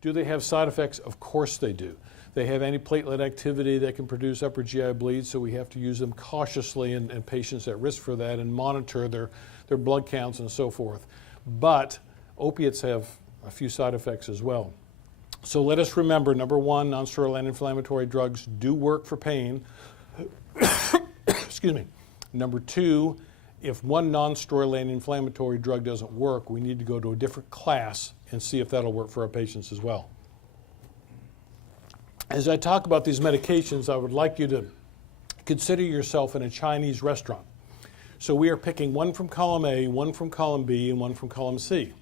Do they have side effects? Of course they do. They have antiplatelet activity that can produce upper GI bleed, so we have to use them cautiously in patients at risk for that and monitor their blood counts and so forth. But opiates have a few side effects as well. So let us remember, number one, non-steroidal anti-inflammatory drugs do work for pain. Excuse me. Number two, if one non-steroidal anti-inflammatory drug doesn't work, we need to go to a different class and see if that'll work for our patients as well. As I talk about these medications, I would like you to consider yourself in a Chinese restaurant. So we are picking one from column A, one from column B, and one from column C.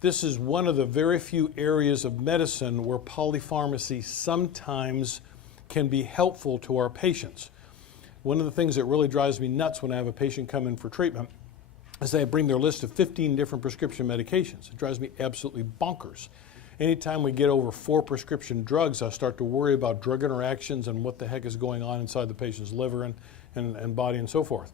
This is one of the very few areas of medicine where polypharmacy sometimes can be helpful to our patients. One of the things that really drives me nuts when I have a patient come in for treatment is they bring their list of 15 different prescription medications. It drives me absolutely bonkers. Anytime we get over 4 prescription drugs, I start to worry about drug interactions and what the heck is going on inside the patient's liver and body and so forth.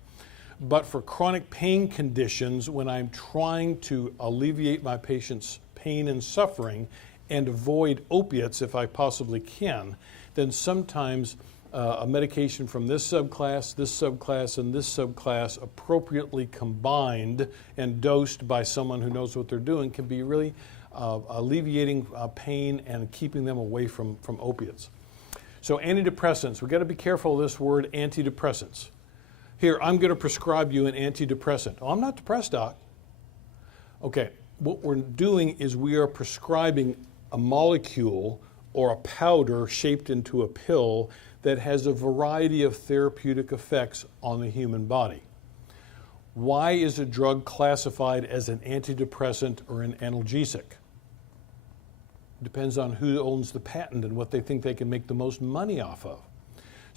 But for chronic pain conditions, when I'm trying to alleviate my patient's pain and suffering and avoid opiates if I possibly can, then sometimes a medication from this subclass, and this subclass appropriately combined and dosed by someone who knows what they're doing can be really alleviating pain and keeping them away from opiates. So antidepressants, we've got to be careful of this word antidepressants. Here, I'm going to prescribe you an antidepressant. Oh, I'm not depressed, doc. Okay, what we're doing is we are prescribing a molecule or a powder shaped into a pill that has a variety of therapeutic effects on the human body. Why is a drug classified as an antidepressant or an analgesic? Depends on who owns the patent and what they think they can make the most money off of.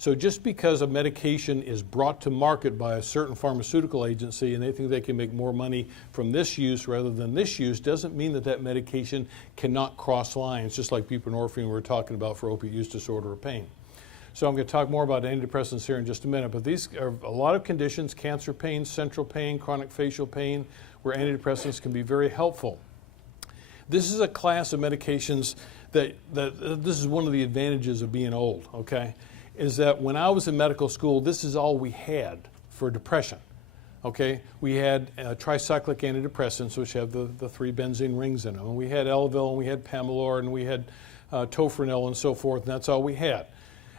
So just because a medication is brought to market by a certain pharmaceutical agency and they think they can make more money from this use rather than this use doesn't mean that that medication cannot cross lines, just like buprenorphine we were talking about for opiate use disorder or pain. So I'm going to talk more about antidepressants here in just a minute, but these are a lot of conditions, cancer pain, central pain, chronic facial pain, where antidepressants can be very helpful. This is a class of medications that this is one of the advantages of being old, okay, is that when I was in medical school, this is all we had for depression, okay? We had tricyclic antidepressants, which have the 3 benzene rings in them, and we had Elavil, and we had Pamelor, and we had Tofranil, and so forth, and that's all we had.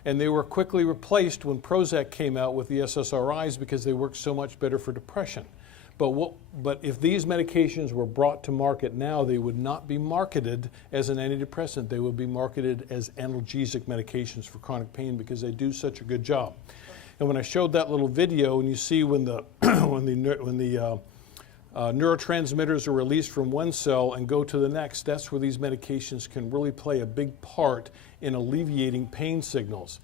And they were quickly replaced when Prozac came out with the SSRIs because they worked so much better for depression. But if these medications were brought to market now, they would not be marketed as an antidepressant. They would be marketed as analgesic medications for chronic pain because they do such a good job. And when I showed that little video, and you see when the neurotransmitters are released from one cell and go to the next, that's where these medications can really play a big part in alleviating pain signals.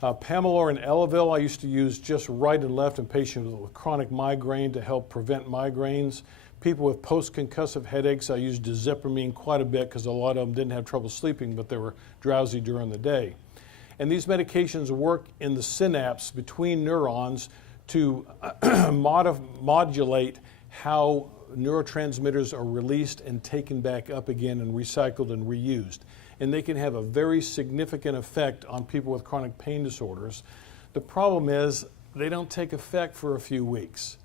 Pamelor and Elavil I used to use just right and left in patients with chronic migraine to help prevent migraines. People with post-concussive headaches, I used dizipramine quite a bit because a lot of them didn't have trouble sleeping, but they were drowsy during the day. And these medications work in the synapse between neurons to modulate how neurotransmitters are released and taken back up again and recycled and reused. And they can have a very significant effect on people with chronic pain disorders. The problem is they don't take effect for a few weeks.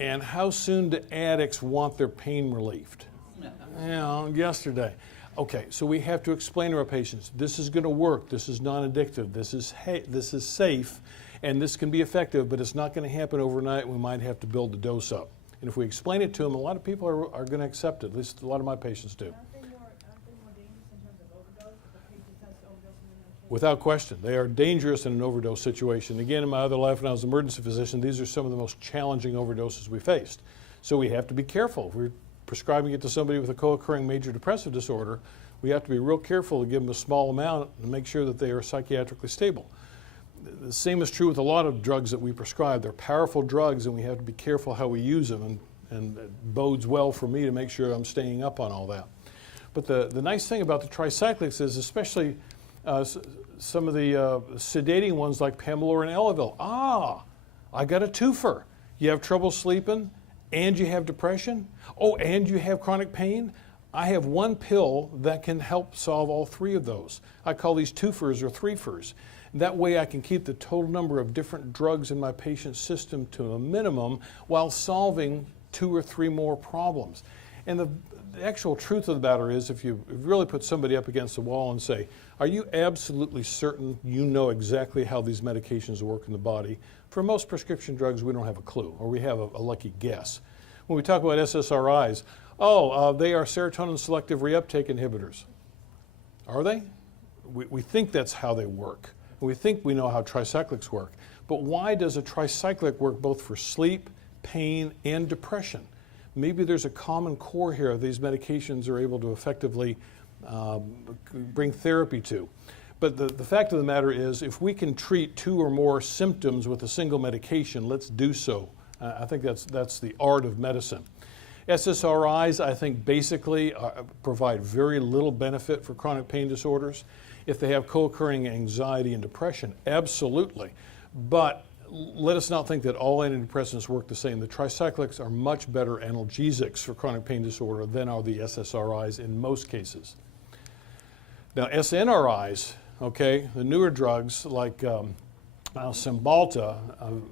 And how soon do addicts want their pain relieved? You know, yesterday. Okay, so we have to explain to our patients, this is going to work, this is non-addictive, this is safe, and this can be effective, but it's not going to happen overnight. We might have to build the dose up. And if we explain it to them, a lot of people are going to accept it. At least a lot of my patients do. Without question. They are dangerous in an overdose situation. Again, in my other life when I was an emergency physician, these are some of the most challenging overdoses we faced. So we have to be careful. If we're prescribing it to somebody with a co-occurring major depressive disorder, we have to be real careful to give them a small amount and make sure that they are psychiatrically stable. The same is true with a lot of drugs that we prescribe. They're powerful drugs and we have to be careful how we use them, and it bodes well for me to make sure I'm staying up on all that. But the nice thing about the tricyclics is, especially some of the sedating ones like Pamelor and Elavil. I got a twofer. You have trouble sleeping and you have depression? Oh, and you have chronic pain? I have one pill that can help solve all three of those. I call these twofers or threefers. That way I can keep the total number of different drugs in my patient's system to a minimum while solving 2 or 3 more problems. And the actual truth of the matter is, if you really put somebody up against the wall and say, are you absolutely certain you know exactly how these medications work in the body? For most prescription drugs, we don't have a clue, or we have a lucky guess. When we talk about SSRIs, they are serotonin selective reuptake inhibitors. Are they? We think that's how they work. We think we know how tricyclics work. But why does a tricyclic work both for sleep, pain, and depression? Maybe there's a common core here these medications are able to effectively bring therapy to. But the fact of the matter is, if we can treat 2 or more symptoms with a single medication, let's do so. I think that's the art of medicine. SSRIs, I think, basically provide very little benefit for chronic pain disorders. If they have co-occurring anxiety and depression, absolutely. But let us not think that all antidepressants work the same. The tricyclics are much better analgesics for chronic pain disorder than are the SSRIs in most cases. Now, SNRIs, okay, the newer drugs like Cymbalta,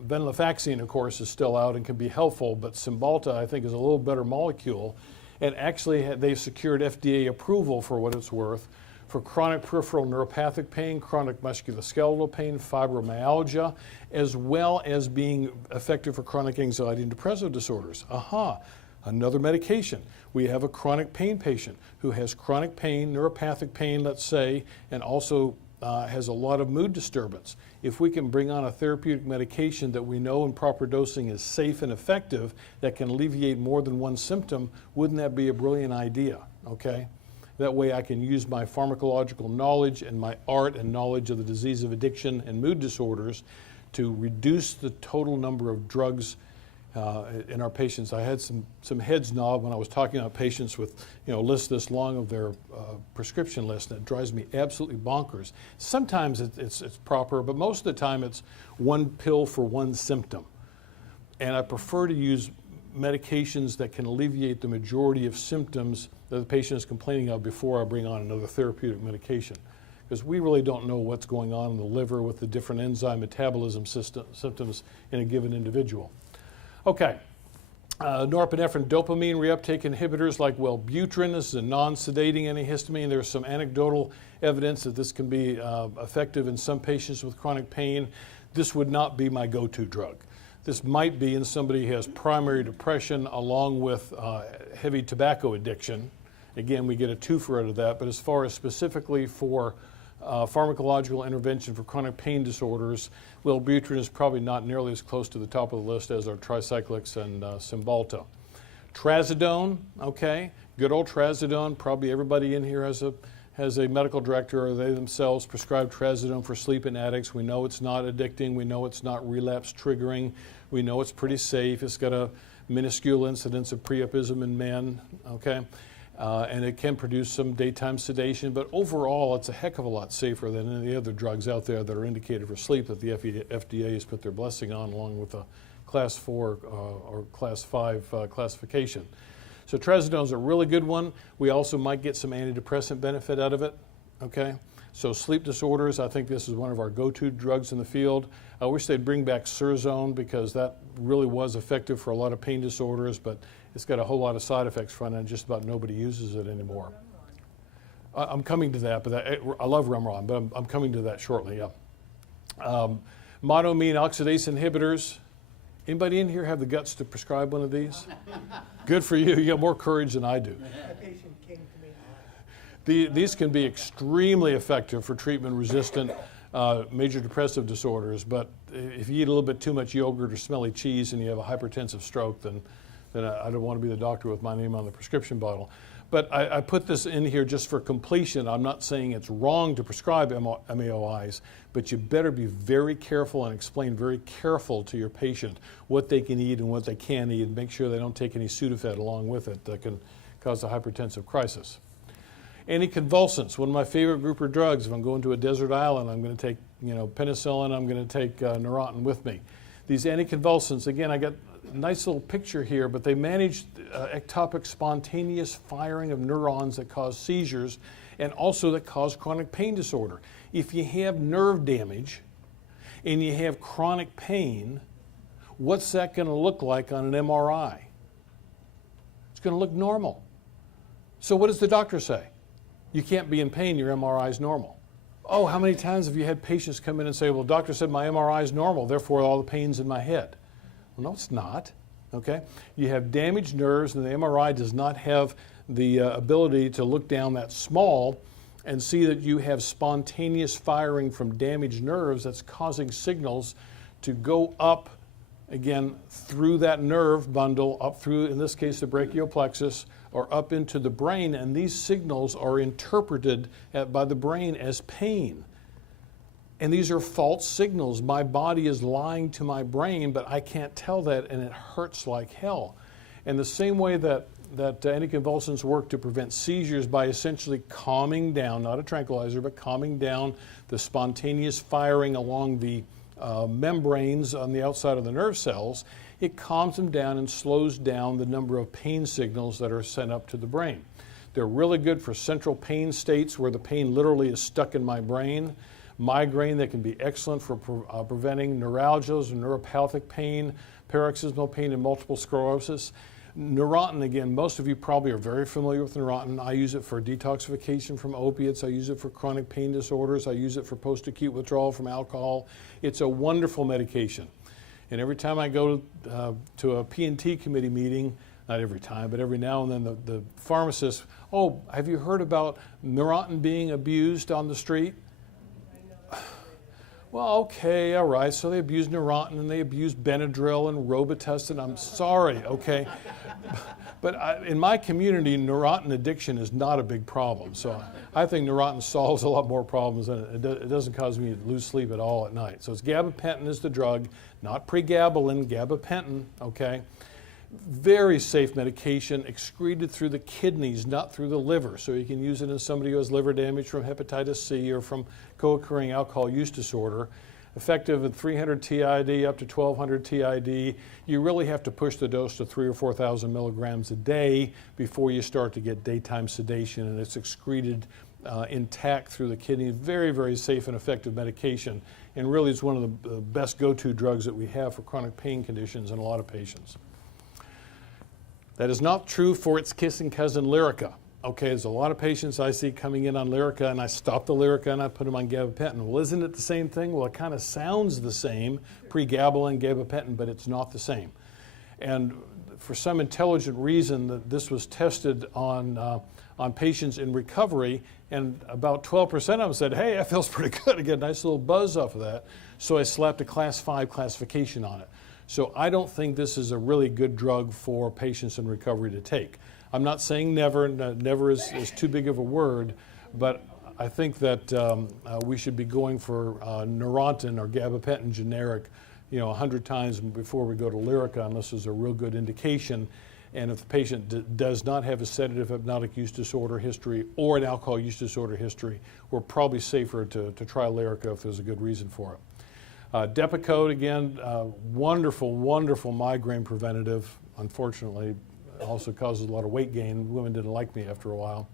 venlafaxine, of course, is still out and can be helpful, but Cymbalta, I think, is a little better molecule. And actually, they've secured FDA approval, for what it's worth, for chronic peripheral neuropathic pain, chronic musculoskeletal pain, fibromyalgia, as well as being effective for chronic anxiety and depressive disorders. Another medication. We have a chronic pain patient who has chronic pain, neuropathic pain, let's say, and also has a lot of mood disturbance. If we can bring on a therapeutic medication that we know in proper dosing is safe and effective, that can alleviate more than one symptom, wouldn't that be a brilliant idea, okay? That way I can use my pharmacological knowledge and my art and knowledge of the disease of addiction and mood disorders to reduce the total number of drugs in our patients. I had some heads nod when I was talking about patients with lists this long of their prescription list, and it drives me absolutely bonkers. Sometimes it's proper, but most of the time it's one pill for one symptom. And I prefer to use medications that can alleviate the majority of symptoms that the patient is complaining of before I bring on another therapeutic medication. Because we really don't know what's going on in the liver with the different enzyme metabolism symptoms in a given individual. Okay, norepinephrine dopamine reuptake inhibitors like Wellbutrin. This is a non-sedating antihistamine. There's some anecdotal evidence that this can be effective in some patients with chronic pain. This would not be my go-to drug. This might be in somebody who has primary depression along with heavy tobacco addiction. Again, we get a twofer out of that, but as far as specifically for pharmacological intervention for chronic pain disorders, Wellbutrin is probably not nearly as close to the top of the list as our tricyclics and Cymbalta. Trazodone, okay, good old trazodone. Probably everybody in here has a medical director or they themselves prescribe trazodone for sleep in addicts. We know it's not addicting. We know it's not relapse triggering. We know it's pretty safe. It's got a minuscule incidence of priapism in men, okay? And it can produce some daytime sedation, but overall it's a heck of a lot safer than any other drugs out there that are indicated for sleep that the FDA has put their blessing on, along with a class 4 or class 5 classification. So trazodone is a really good one. We also might get some antidepressant benefit out of it, okay? So sleep disorders, I think this is one of our go-to drugs in the field. I wish they'd bring back Surzone because that really was effective for a lot of pain disorders, but it's got a whole lot of side effects from it and just about nobody uses it anymore. I'm coming to that, but I love Remeron, but I'm coming to that shortly, yeah. Monoamine oxidase inhibitors. Anybody in here have the guts to prescribe one of these? Good for you. You got more courage than I do. A patient came to me. These can be extremely effective for treatment-resistant major depressive disorders, but if you eat a little bit too much yogurt or smelly cheese and you have a hypertensive stroke, then I don't want to be the doctor with my name on the prescription bottle. But I put this in here just for completion. I'm not saying it's wrong to prescribe MAOIs, but you better be very careful and explain very careful to your patient what they can eat and what they can't eat, and make sure they don't take any Sudafed along with it that can cause a hypertensive crisis. Anticonvulsants, one of my favorite group of drugs. If I'm going to a desert island, I'm going to take penicillin, I'm going to take Neurontin with me. These anticonvulsants, again, I got a nice little picture here, but they manage ectopic spontaneous firing of neurons that cause seizures and also that cause chronic pain disorder. If you have nerve damage and you have chronic pain, what's that going to look like on an MRI? It's going to look normal. So what does the doctor say? You can't be in pain, your MRI is normal. Oh, how many times have you had patients come in and say, well, doctor said my MRI is normal, therefore all the pain's in my head. Well, no, it's not, okay? You have damaged nerves and the MRI does not have the ability to look down that small and see that you have spontaneous firing from damaged nerves that's causing signals to go up, again, through that nerve bundle, up through, in this case, the brachial plexus, or up into the brain, and these signals are interpreted by the brain as pain. And these are false signals. My body is lying to my brain, but I can't tell that, and it hurts like hell. And the same way that anticonvulsants work to prevent seizures by essentially calming down, not a tranquilizer, but calming down the spontaneous firing along the membranes on the outside of the nerve cells, it calms them down and slows down the number of pain signals that are sent up to the brain. They're really good for central pain states where the pain literally is stuck in my brain. Migraine, they can be excellent for preventing neuralgias and neuropathic pain, paroxysmal pain, and multiple sclerosis. Neurontin, again, most of you probably are very familiar with Neurontin. I use it for detoxification from opiates. I use it for chronic pain disorders. I use it for post-acute withdrawal from alcohol. It's a wonderful medication. And every time I go to a P&T committee meeting, not every time, but every now and then the pharmacist, oh, have you heard about Neurontin being abused on the street? Well, okay, all right, so they abuse Neurontin and they abuse Benadryl and Robitussin. I'm sorry, okay? But in my community, Neurontin addiction is not a big problem. So I think Neurontin solves a lot more problems than it doesn't cause me to lose sleep at all at night. So it's gabapentin is the drug, not pregabalin, gabapentin, okay? Very safe medication, excreted through the kidneys, not through the liver. So you can use it in somebody who has liver damage from hepatitis C or from co-occurring alcohol use disorder. Effective at 300 TID up to 1200 TID. You really have to push the dose to 3,000 or 4,000 milligrams a day before you start to get daytime sedation, and it's excreted intact through the kidney. Very, very safe and effective medication, and really is one of the best go-to drugs that we have for chronic pain conditions in a lot of patients. That is not true for its kissing cousin Lyrica. Okay, there's a lot of patients I see coming in on Lyrica, and I stop the Lyrica and I put them on gabapentin. Well, isn't it the same thing? Well, it kind of sounds the same, pregabalin, gabapentin, but it's not the same. And for some intelligent reason, that this was tested on patients in recovery, and about 12% of them said, hey, that feels pretty good. I get a nice little buzz off of that. So I slapped a class 5 classification on it. So I don't think this is a really good drug for patients in recovery to take. I'm not saying never, never is too big of a word, but I think that we should be going for Neurontin or gabapentin generic, 100 times before we go to Lyrica, unless there's a real good indication. And if the patient does not have a sedative hypnotic use disorder history or an alcohol use disorder history, we're probably safer to try Lyrica if there's a good reason for it. Depakote, again, wonderful, wonderful migraine preventative. Unfortunately, also causes a lot of weight gain. Women didn't like me after a while.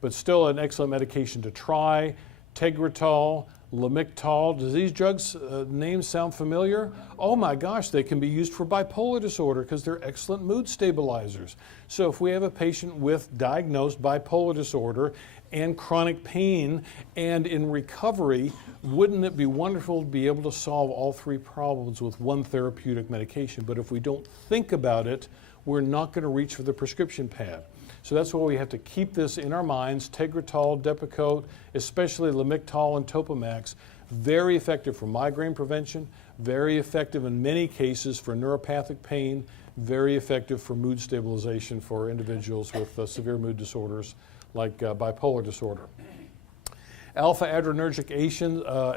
But still an excellent medication to try. Tegretol, Lamictal. Does these drugs, names sound familiar? Oh my gosh, they can be used for bipolar disorder because they're excellent mood stabilizers. So if we have a patient with diagnosed bipolar disorder and chronic pain and in recovery, wouldn't it be wonderful to be able to solve all three problems with one therapeutic medication? But if we don't think about it, we're not going to reach for the prescription pad. So that's why we have to keep this in our minds. Tegretol, Depakote, especially Lamictal and Topamax, very effective for migraine prevention, very effective in many cases for neuropathic pain, very effective for mood stabilization for individuals with severe mood disorders like bipolar disorder. Alpha adrenergic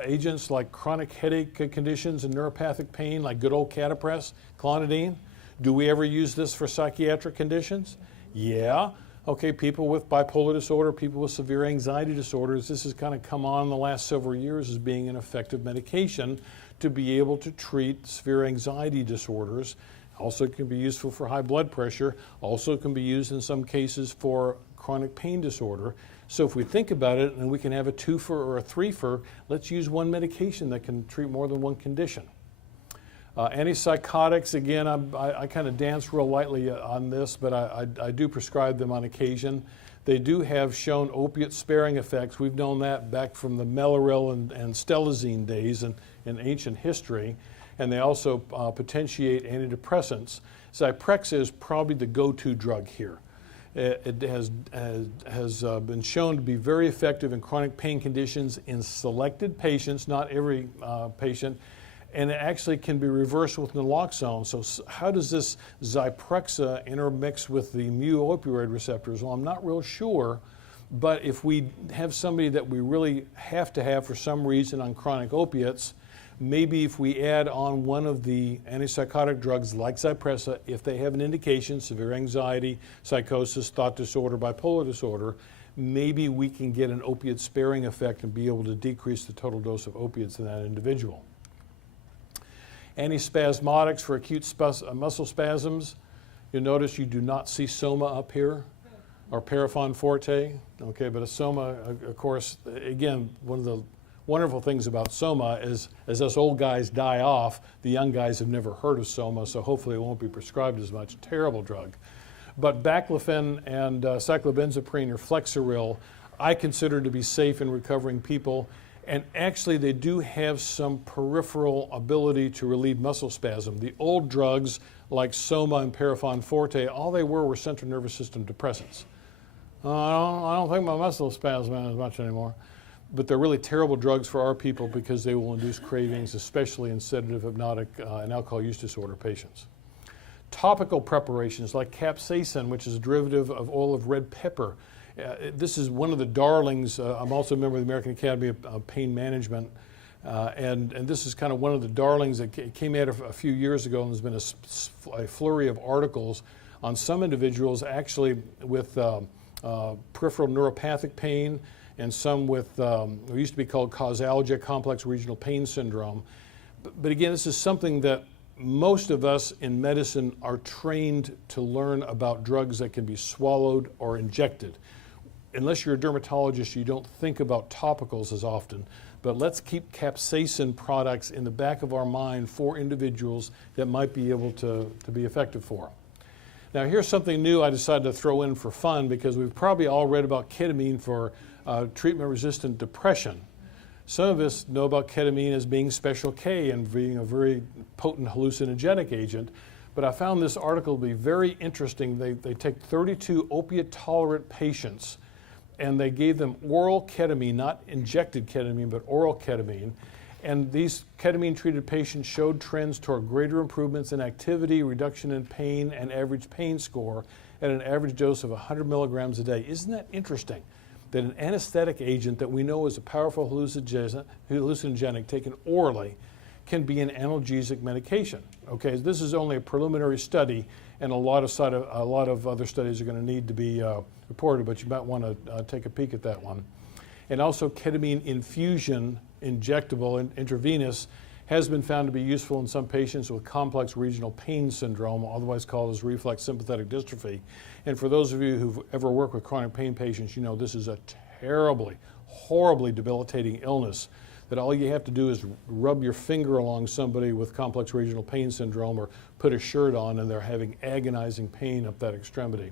agents like chronic headache conditions and neuropathic pain like good old Catapress, Clonidine. Do we ever use this for psychiatric conditions? Yeah. Okay, people with bipolar disorder, people with severe anxiety disorders, this has kind of come on in the last several years as being an effective medication to be able to treat severe anxiety disorders. Also can be useful for high blood pressure. Also can be used in some cases for chronic pain disorder. So if we think about it and we can have a twofer or a threefer, let's use one medication that can treat more than one condition. Antipsychotics, again, I kind of dance real lightly on this, but I do prescribe them on occasion. They do have shown opiate sparing effects. We've known that back from the Mellaril and Stelazine days in ancient history. And they also potentiate antidepressants. Zyprexa is probably the go-to drug here. It has been shown to be very effective in chronic pain conditions in selected patients, not every patient, and it actually can be reversed with naloxone. So how does this Zyprexa intermix with the mu-opioid receptors? Well, I'm not real sure, but if we have somebody that we really have to have for some reason on chronic opiates, maybe if we add on one of the antipsychotic drugs like Zyprexa, if they have an indication, severe anxiety, psychosis, thought disorder, bipolar disorder, maybe we can get an opiate sparing effect and be able to decrease the total dose of opiates in that individual. Antispasmodics for acute muscle spasms. You'll notice you do not see Soma up here or Paraffin Forte. Okay, but a Soma, of course, again, one of the wonderful things about Soma is as us old guys die off, the young guys have never heard of Soma, so hopefully it won't be prescribed as much. Terrible drug. But baclofen and cyclobenzaprine or Flexeril, I consider to be safe in recovering people. And actually, they do have some peripheral ability to relieve muscle spasm. The old drugs, like Soma and Paraffin Forte, all they were central nervous system depressants. I don't think my muscle spasm as much anymore. But they're really terrible drugs for our people because they will induce cravings, especially in sedative, hypnotic, and alcohol use disorder patients. Topical preparations like capsaicin, which is a derivative of oil of red pepper. This is one of the darlings. I'm also a member of the American Academy of Pain Management, and this is kind of one of the darlings that came out a few years ago, and there's been a flurry of articles on some individuals actually with peripheral neuropathic pain and some with what used to be called causalgia, complex regional pain syndrome. But again, this is something that most of us in medicine are trained to learn about drugs that can be swallowed or injected. Unless you're a dermatologist, you don't think about topicals as often. But let's keep capsaicin products in the back of our mind for individuals that might be able to be effective for. Now here's something new I decided to throw in for fun because we've probably all read about ketamine for treatment-resistant depression. Some of us know about ketamine as being special K and being a very potent hallucinogenic agent. But I found this article to be very interesting. They take 32 opiate-tolerant patients and they gave them oral ketamine, not injected ketamine, but oral ketamine. And these ketamine-treated patients showed trends toward greater improvements in activity, reduction in pain, and average pain score at an average dose of 100 milligrams a day. Isn't that interesting? That an anesthetic agent that we know is a powerful hallucinogenic taken orally can be an analgesic medication. Okay, this is only a preliminary study, and a lot of other studies are going to need to be reported, but you might want to take a peek at that one. And also ketamine infusion, injectable and intravenous, has been found to be useful in some patients with complex regional pain syndrome, otherwise called as reflex sympathetic dystrophy. And for those of you who've ever worked with chronic pain patients, you know this is a terribly, horribly debilitating illness that all you have to do is rub your finger along somebody with complex regional pain syndrome or put a shirt on and they're having agonizing pain up that extremity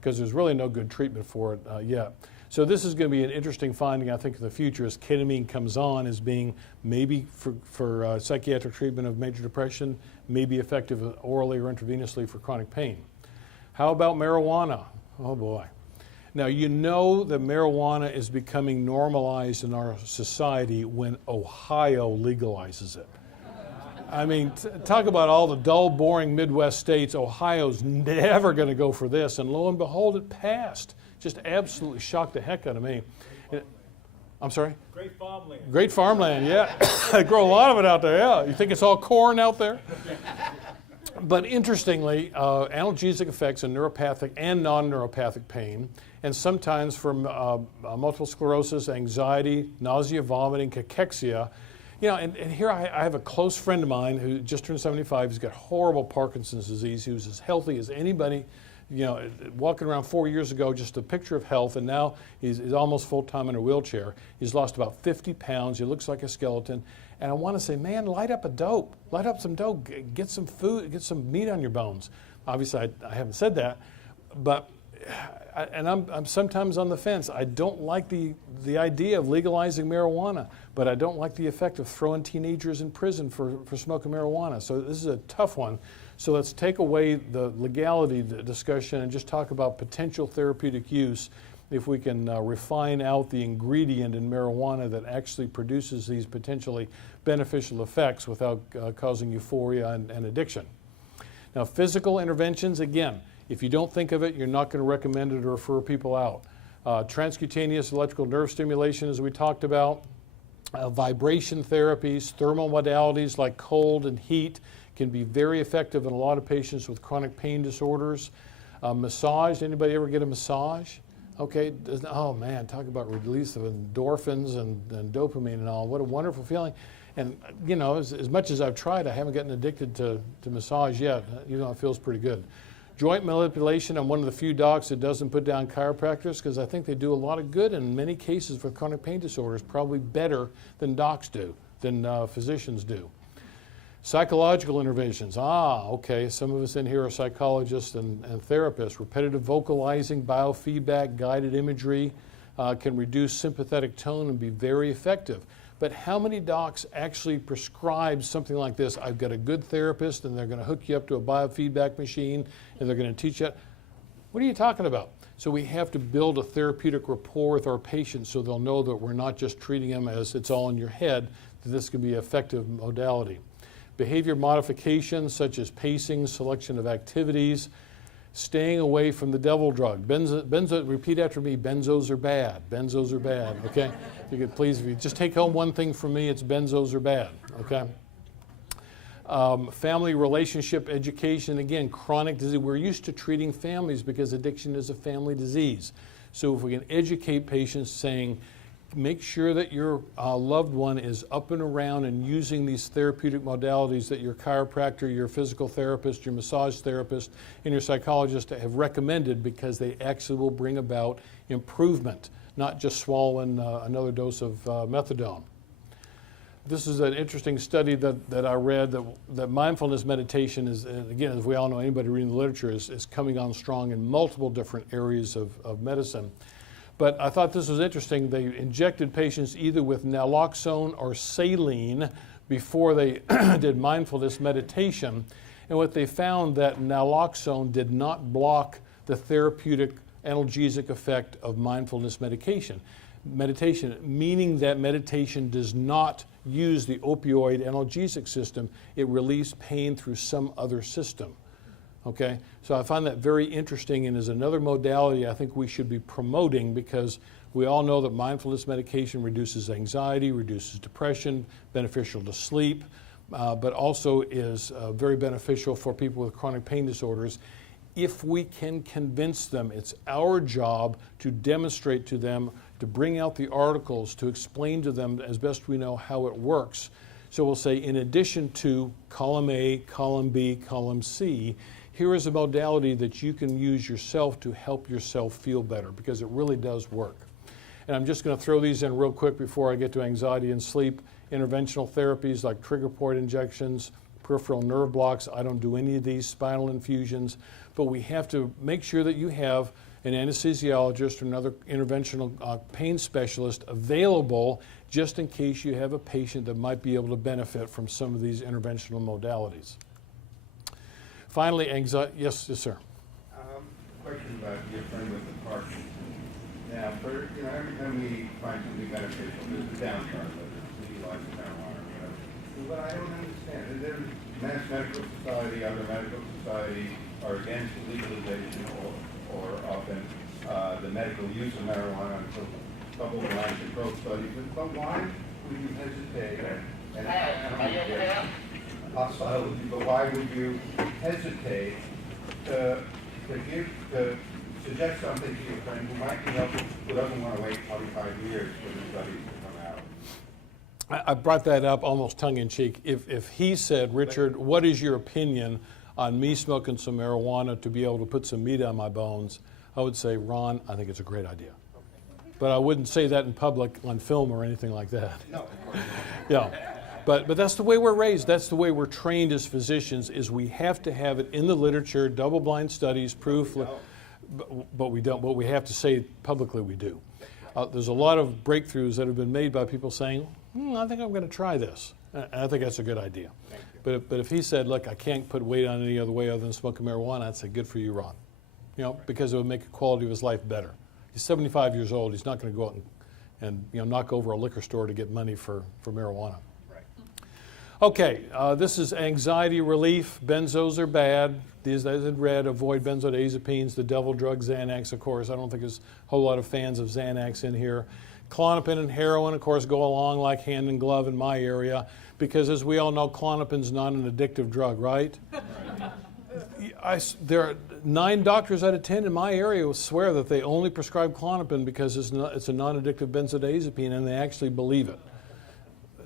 because there's really no good treatment for it yet. So this is going to be an interesting finding, I think, in the future as ketamine comes on as being maybe for psychiatric treatment of major depression, maybe effective orally or intravenously for chronic pain. How about marijuana? Oh boy. Now, you know that marijuana is becoming normalized in our society when Ohio legalizes it. I mean, talk about all the dull, boring Midwest states. Ohio's never going to go for this, and lo and behold, it passed. Just absolutely shocked the heck out of me. I'm sorry? Great farmland. Great farmland, yeah. They grow a lot of it out there, yeah. You think it's all corn out there? But interestingly, analgesic effects in neuropathic and non-neuropathic pain, and sometimes for multiple sclerosis, anxiety, nausea, vomiting, cachexia, You know, and here I have a close friend of mine who just turned 75. He's got horrible Parkinson's disease. He was as healthy as anybody, you know, walking around 4 years ago, just a picture of health, and now he's almost full-time in a wheelchair. He's lost about 50 pounds. He looks like a skeleton. And I want to say, man, light up some dope, get some food, get some meat on your bones. Obviously, I haven't said that, but I'm sometimes on the fence. I don't like the idea of legalizing marijuana, but I don't like the effect of throwing teenagers in prison for smoking marijuana. So this is a tough one. So let's take away the legality discussion and just talk about potential therapeutic use if we can refine out the ingredient in marijuana that actually produces these potentially beneficial effects without causing euphoria and addiction. Now, physical interventions, again, if you don't think of it, you're not going to recommend it or refer people out. Transcutaneous electrical nerve stimulation, as we talked about, vibration therapies, thermal modalities like cold and heat can be very effective in a lot of patients with chronic pain disorders. Massage, anybody ever get a massage? Okay, oh man, talk about release of endorphins and dopamine and all. What a wonderful feeling. And you know, as much as I've tried, I haven't gotten addicted to massage yet. You know, it feels pretty good. Joint manipulation, I'm one of the few docs that doesn't put down chiropractors because I think they do a lot of good in many cases for chronic pain disorders, probably better than docs do, than physicians do. Psychological interventions, okay, some of us in here are psychologists and therapists. Repetitive vocalizing, biofeedback, guided imagery can reduce sympathetic tone and be very effective. But how many docs actually prescribe something like this? I've got a good therapist and they're going to hook you up to a biofeedback machine and they're going to teach you. What are you talking about? So we have to build a therapeutic rapport with our patients so they'll know that we're not just treating them as it's all in your head, that this can be an effective modality. Behavior modifications such as pacing, selection of activities, staying away from the devil drug. Repeat after me, benzos are bad. Benzos are bad, okay? If you could please, if you just take home one thing from me, it's benzos are bad, okay? Family relationship education, again, chronic disease. We're used to treating families because addiction is a family disease. So if we can educate patients saying, make sure that your loved one is up and around and using these therapeutic modalities that your chiropractor, your physical therapist, your massage therapist, and your psychologist have recommended because they actually will bring about improvement, not just swallowing another dose of methadone. This is an interesting study that I read that mindfulness meditation is, and again, as we all know, anybody reading the literature is coming on strong in multiple different areas of medicine. But I thought this was interesting. They injected patients either with naloxone or saline before they did mindfulness meditation. And what they found that naloxone did not block the therapeutic analgesic effect of mindfulness meditation, meaning that meditation does not use the opioid analgesic system. It relieves pain through some other system. Okay, so I find that very interesting and is another modality I think we should be promoting because we all know that mindfulness medication reduces anxiety, reduces depression, beneficial to sleep, but also is very beneficial for people with chronic pain disorders. If we can convince them, it's our job to demonstrate to them, to bring out the articles, to explain to them as best we know how it works. So we'll say in addition to column A, column B, column C, here is a modality that you can use yourself to help yourself feel better because it really does work. And I'm just going to throw these in real quick before I get to anxiety and sleep. Interventional therapies like trigger point injections, peripheral nerve blocks. I don't do any of these, spinal infusions, but we have to make sure that you have an anesthesiologist or another interventional pain specialist available just in case you have a patient that might be able to benefit from some of these interventional modalities. Finally, anxiety. Yes, sir. Question about your friend with the Parkinson's. Now, for every time we find something beneficial, there's a downside, whether it's legalizing marijuana or whatever. But I don't understand. There's Mass Medical Society, other medical societies are against legalization or often the medical use of marijuana until double-blind controlled studies. But why would you hesitate? And I don't hostile, but why would you hesitate to suggest something to your friend who might be helpful, who doesn't want to wait 25 years for the studies to come out? I brought that up almost tongue-in-cheek. If he said, Richard, what is your opinion on me smoking some marijuana to be able to put some meat on my bones, I would say, Ron, I think it's a great idea. But I wouldn't say that in public on film or anything like that. No. Yeah. But that's the way we're raised. That's the way we're trained as physicians, is we have to have it in the literature, double-blind studies, proof. But we don't. But we have to say publicly we do. There's a lot of breakthroughs that have been made by people saying, I think I'm going to try this. And I think that's a good idea. But if he said, look, I can't put weight on any other way other than smoking marijuana, I'd say, good for you, Ron. Because it would make the quality of his life better. He's 75 years old. He's not going to go out and knock over a liquor store to get money for marijuana. Right. Okay, this is anxiety relief. Benzos are bad. These, as in red, avoid benzodiazepines, the devil drug Xanax, of course. I don't think there's a whole lot of fans of Xanax in here. Klonopin and heroin, of course, go along like hand in glove in my area because, as we all know, Klonopin's not an addictive drug, right? There are 9 doctors out of 10 in my area will swear that they only prescribe Klonopin because it's a non-addictive benzodiazepine, and they actually believe it.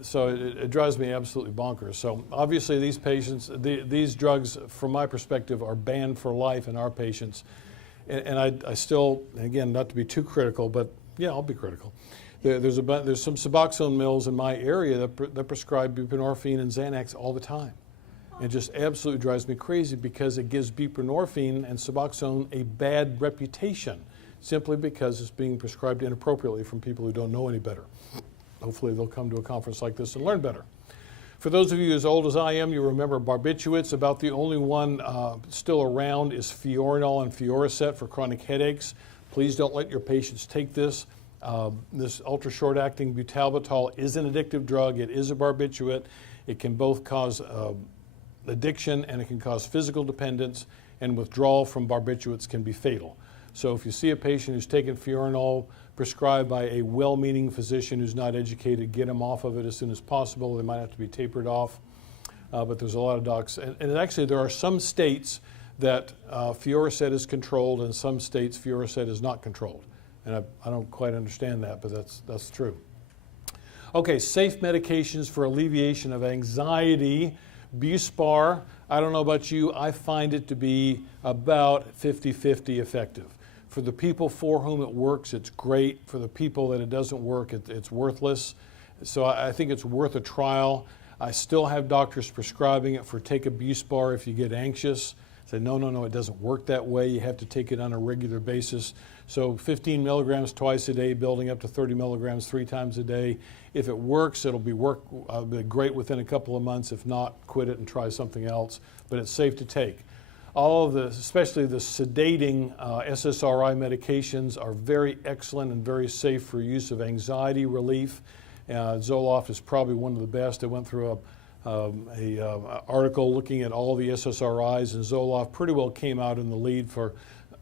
So it drives me absolutely bonkers. So obviously these patients, these drugs, from my perspective, are banned for life in our patients. And I still, again, not to be too critical, but yeah, I'll be critical. There's some Suboxone mills in my area that prescribe buprenorphine and Xanax all the time. It just absolutely drives me crazy because it gives buprenorphine and Suboxone a bad reputation simply because it's being prescribed inappropriately from people who don't know any better. Hopefully they'll come to a conference like this and learn better. For those of you as old as I am, you remember barbiturates. About the only one still around is Fiorinol and Fioricet for chronic headaches. Please don't let your patients take this. This ultra-short-acting butalbital is an addictive drug. It is a barbiturate. It can both cause addiction and it can cause physical dependence, and withdrawal from barbiturates can be fatal. So if you see a patient who's taken Fiorinol prescribed by a well-meaning physician who's not educated, get them off of it as soon as possible. They might have to be tapered off, but there's a lot of docs. And actually there are some states that Fioricet is controlled and some states Fioricet is not controlled. And I don't quite understand that, but that's true. Okay, safe medications for alleviation of anxiety. Buspar, I don't know about you, I find it to be about 50-50 effective. For the people for whom it works, it's great. For the people that it doesn't work, it's worthless. So I think it's worth a trial. I still have doctors prescribing it for take a Buspar if you get anxious. Say, no, it doesn't work that way. You have to take it on a regular basis. So 15 milligrams twice a day, building up to 30 milligrams 3 times a day. If it works, it'll be great within a couple of months. If not, quit it and try something else. But it's safe to take. All of the, especially the sedating SSRI medications, are very excellent and very safe for use of anxiety relief. Zoloft is probably one of the best. I went through an article looking at all the SSRIs, and Zoloft pretty well came out in the lead for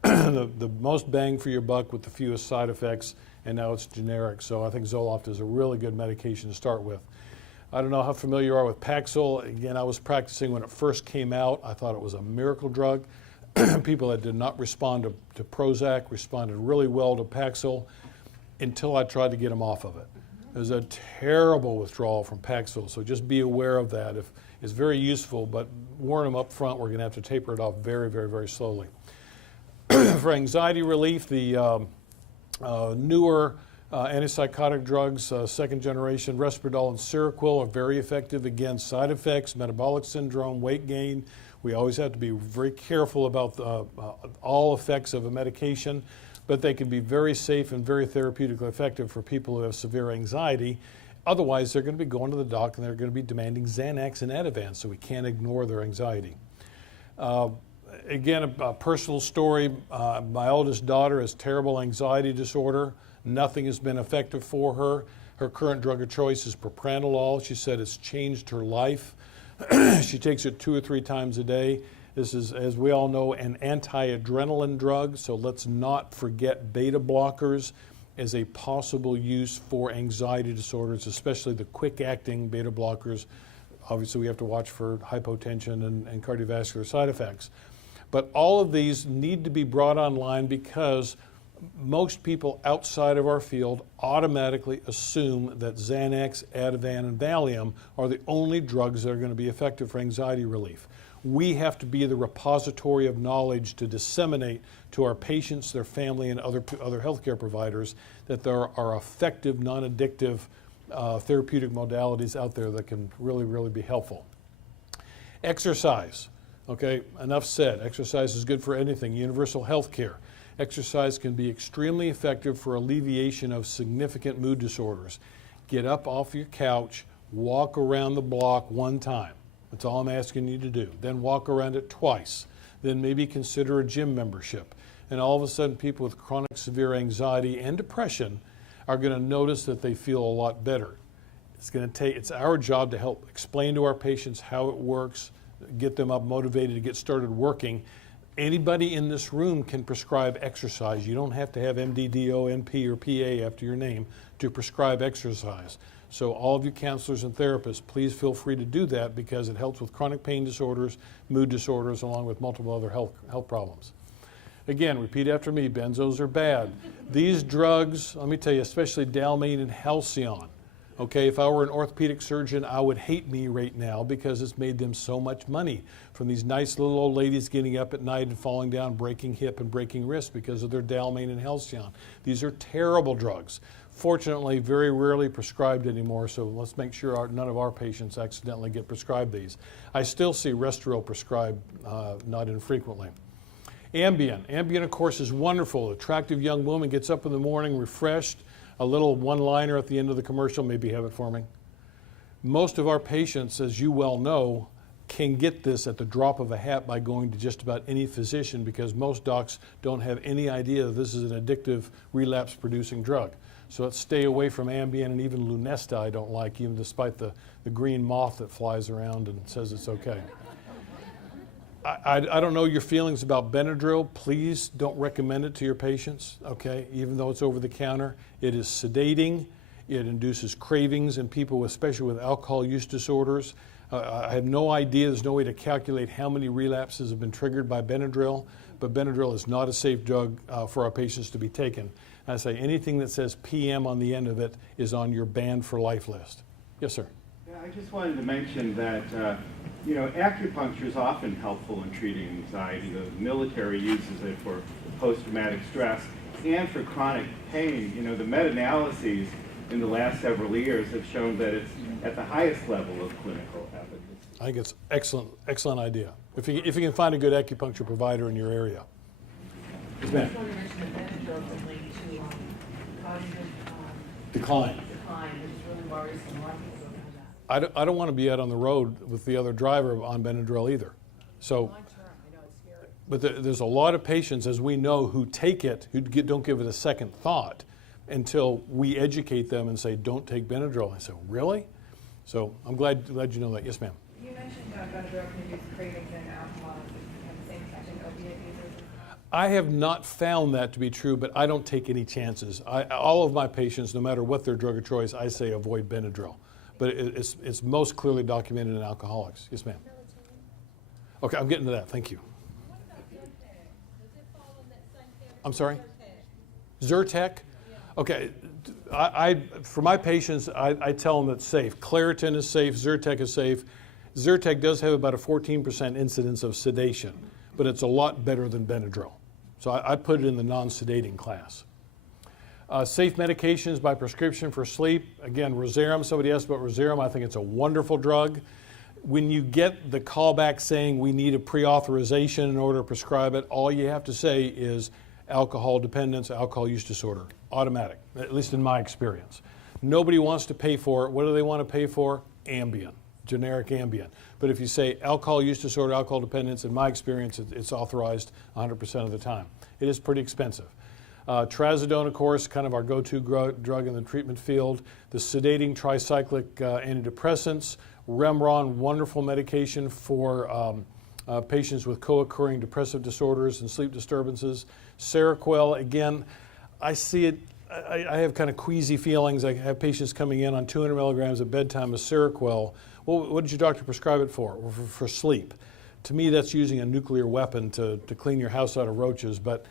the most bang for your buck with the fewest side effects, and now it's generic. So I think Zoloft is a really good medication to start with. I don't know how familiar you are with Paxil. Again, I was practicing when it first came out. I thought it was a miracle drug. People that did not respond to Prozac responded really well to Paxil until I tried to get them off of it. There's a terrible withdrawal from Paxil, so just be aware of that. It's very useful, but warn them up front, we're going to have to taper it off very, very, very slowly. For anxiety relief, the newer antipsychotic drugs, second generation, Risperdal and Seroquel, are very effective against side effects, metabolic syndrome, weight gain. We always have to be very careful about all effects of a medication, but they can be very safe and very therapeutically effective for people who have severe anxiety. Otherwise, they're going to be going to the doc and they're going to be demanding Xanax and Ativan, so we can't ignore their anxiety. Again, a personal story. My oldest daughter has terrible anxiety disorder. Nothing has been effective for her. Her current drug of choice is propranolol. She said it's changed her life. She takes it 2 or 3 times a day. This is, as we all know, an anti-adrenaline drug, so let's not forget beta blockers as a possible use for anxiety disorders, especially the quick-acting beta blockers. Obviously, we have to watch for hypotension and cardiovascular side effects. But all of these need to be brought online because Most people outside of our field automatically assume that Xanax, Ativan, and Valium are the only drugs that are going to be effective for anxiety relief. We have to be the repository of knowledge to disseminate to our patients, their family, and other healthcare providers that there are effective, non-addictive therapeutic modalities out there that can really, really be helpful. Exercise. Okay, enough said. Exercise is good for anything. Universal health care. Exercise can be extremely effective for alleviation of significant mood disorders. Get up off your couch, walk around the block one time. That's all I'm asking you to do. Then walk around it twice. Then maybe consider a gym membership. And all of a sudden, people with chronic severe anxiety and depression are going to notice that they feel a lot better. It's our job to help explain to our patients how it works, get them up motivated to get started working. Anybody in this room can prescribe exercise. You don't have to have MD-DO, NP, or PA after your name to prescribe exercise. So all of you counselors and therapists, please feel free to do that because it helps with chronic pain disorders, mood disorders, along with multiple other health problems. Again, repeat after me, benzos are bad. These drugs, let me tell you, especially Dalmane and Halcyon. Okay, if I were an orthopedic surgeon, I would hate me right now because it's made them so much money from these nice little old ladies getting up at night and falling down, breaking hip and breaking wrist because of their Dalmane and Halcyon. These are terrible drugs. Fortunately, very rarely prescribed anymore, so let's make sure none of our patients accidentally get prescribed these. I still see Restoril prescribed not infrequently. Ambien. Ambien, of course, is wonderful. Attractive young woman gets up in the morning refreshed. A little one-liner at the end of the commercial, maybe have it for me. Most of our patients, as you well know, can get this at the drop of a hat by going to just about any physician because most docs don't have any idea that this is an addictive, relapse-producing drug. So let's stay away from Ambien, and even Lunesta I don't like, even despite the green moth that flies around and says it's okay. I don't know your feelings about Benadryl. Please don't recommend it to your patients, okay? Even though it's over the counter. It is sedating. It induces cravings in people, especially with alcohol use disorders. I have no idea, there's no way to calculate how many relapses have been triggered by Benadryl, but Benadryl is not a safe drug for our patients to be taken. I say anything that says PM on the end of it is on your banned for life list. Yes, sir. Yeah, I just wanted to mention that, acupuncture is often helpful in treating anxiety. The military uses it for post-traumatic stress and for chronic pain. The meta-analyses in the last several years have shown that it's at the highest level of clinical efficacy. I think it's excellent idea. If you can find a good acupuncture provider in your area. Yes, ma'am. I just want to mention that Benadryl is linked to cognitive Decline. which is really worrisome. A lot of people don't know that. I don't want to be out on the road with the other driver on Benadryl either. So, but there's a lot of patients, as we know, who take it, who don't give it a second thought until we educate them and say, don't take Benadryl. I say, really? So I'm glad you know that. Yes, ma'am. You mentioned Benadryl can reduce cravings and alcohol and the same effect in opiate users. I have not found that to be true, but I don't take any chances. All of my patients, no matter what their drug of choice, I say avoid Benadryl. But it's most clearly documented in alcoholics. Yes, ma'am. Okay, I'm getting to that. Thank you. I'm sorry? Zyrtec? Okay, for my patients, I tell them it's safe. Claritin is safe, Zyrtec is safe. Zyrtec does have about a 14% incidence of sedation, but it's a lot better than Benadryl. So I put it in the non-sedating class. Safe medications by prescription for sleep. Again, Rosarum, somebody asked about Rosarum. I think it's a wonderful drug. When you get the callback saying we need a pre-authorization in order to prescribe it, all you have to say is alcohol dependence, alcohol use disorder, automatic, at least in my experience. Nobody wants to pay for it. What do they want to pay for? Ambien, generic Ambien. But if you say alcohol use disorder, alcohol dependence, in my experience, it's authorized 100% of the time. It is pretty expensive. Trazodone, of course, kind of our go-to drug in the treatment field. The sedating tricyclic antidepressants. Remeron, wonderful medication for patients with co-occurring depressive disorders and sleep disturbances. Seroquel, again, I see it, I have kind of queasy feelings. I have patients coming in on 200 milligrams at bedtime of Seroquel. Well, what did your doctor prescribe it for? For sleep. To me, that's using a nuclear weapon to clean your house out of roaches, but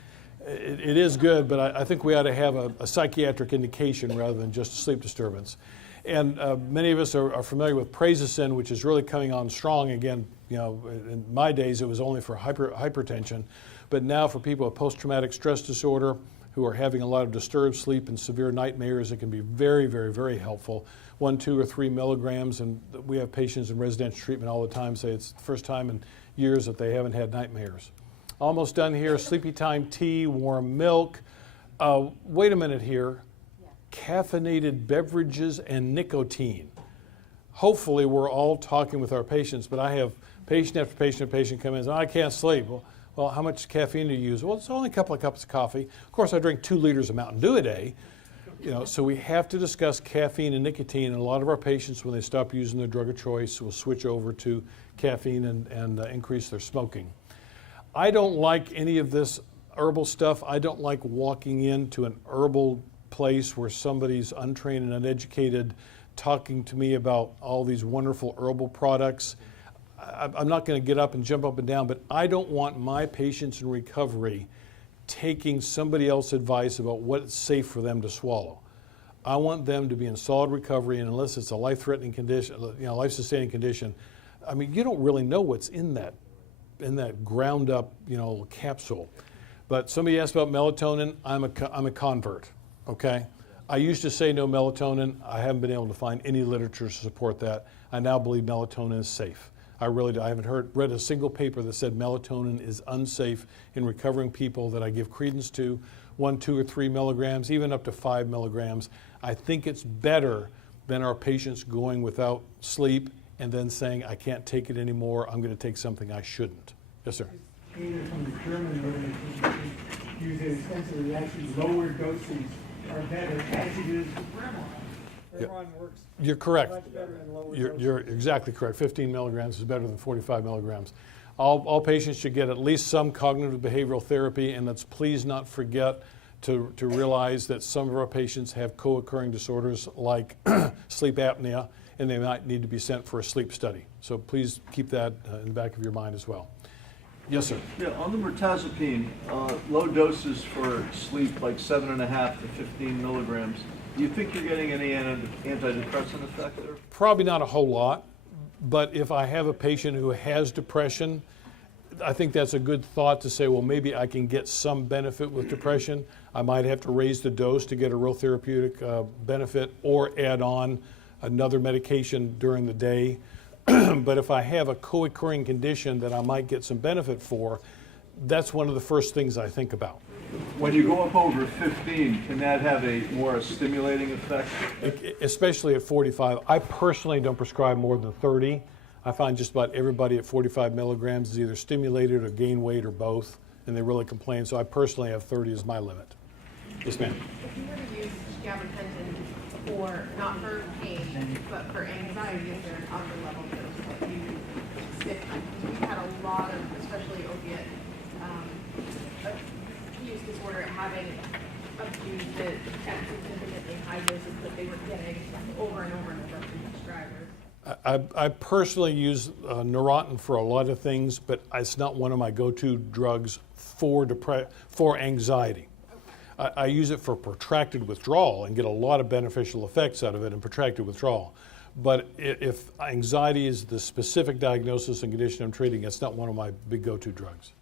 It is good, but I think we ought to have a psychiatric indication rather than just a sleep disturbance. And many of us are familiar with prazosin, which is really coming on strong again. You know, in my days it was only for hypertension, but now for people with post-traumatic stress disorder who are having a lot of disturbed sleep and severe nightmares, it can be very, very, very helpful. 1, 2, or 3 milligrams, and we have patients in residential treatment all the time say it's the first time in years that they haven't had nightmares. Almost done here. Sleepy time tea, warm milk. Wait a minute here. Caffeinated beverages and nicotine. Hopefully we're all talking with our patients, but I have patient after patient after patient come in and say, I can't sleep. Well, how much caffeine do you use? Well, it's only a couple of cups of coffee. Of course, I drink 2 liters of Mountain Dew a day. You know, so we have to discuss caffeine and nicotine, and a lot of our patients, when they stop using their drug of choice, will switch over to caffeine and increase their smoking. I don't like any of this herbal stuff. I don't like walking into an herbal place where somebody's untrained and uneducated talking to me about all these wonderful herbal products. I'm not going to get up and jump up and down, but I don't want my patients in recovery taking somebody else's advice about what's safe for them to swallow. I want them to be in solid recovery, and unless it's a life-threatening condition, you know, life-sustaining condition, I mean, you don't really know what's in that ground-up, you know, capsule. But somebody asked about melatonin. I'm a convert. Okay, I used to say no melatonin. I haven't been able to find any literature to support that. I now believe melatonin is safe. I really do. I haven't read a single paper that said melatonin is unsafe in recovering people that I give credence to. 1, 2, or 3 milligrams, even up to 5 milligrams. I think it's better than our patients going without sleep and then saying, I can't take it anymore, I'm going to take something I shouldn't. Yes, sir. Data from the German literature use it extensively. Actually, lower doses are better as it is with Gremlin. Gremlin works You're correct. much better than lower doses. You're exactly correct. 15 milligrams is better than 45 milligrams. All patients should get at least some cognitive behavioral therapy, and let's please not forget to realize that some of our patients have co-occurring disorders like sleep apnea, and they might need to be sent for a sleep study. So please keep that in the back of your mind as well. Yes, sir. Yeah, on the mirtazapine, low doses for sleep, like 7.5 to 15 milligrams. Do you think you're getting any antidepressant effect there? Probably not a whole lot, but if I have a patient who has depression, I think that's a good thought to say, well, maybe I can get some benefit with depression. I might have to raise the dose to get a real therapeutic benefit or add on another medication during the day. But if I have a co-occurring condition that I might get some benefit for, that's one of the first things I think about. When you go up over 15, can that have a more stimulating effect? Especially at 45. I personally don't prescribe more than 30. I find just about everybody at 45 milligrams is either stimulated or gain weight or both, and they really complain. So I personally have 30 as my limit. Yes, ma'am. If you were to use gabapentin for, not for pain, but for anxiety, is there an upper level dose that you stick on? Because we've had a lot of, especially opiate use disorder, having abused it at significantly high doses that they were getting over and over and over from prescribers. I personally use Neurontin for a lot of things, but it's not one of my go-to drugs for anxiety. I use it for protracted withdrawal and get a lot of beneficial effects out of it in protracted withdrawal. But if anxiety is the specific diagnosis and condition I'm treating, it's not one of my big go-to drugs.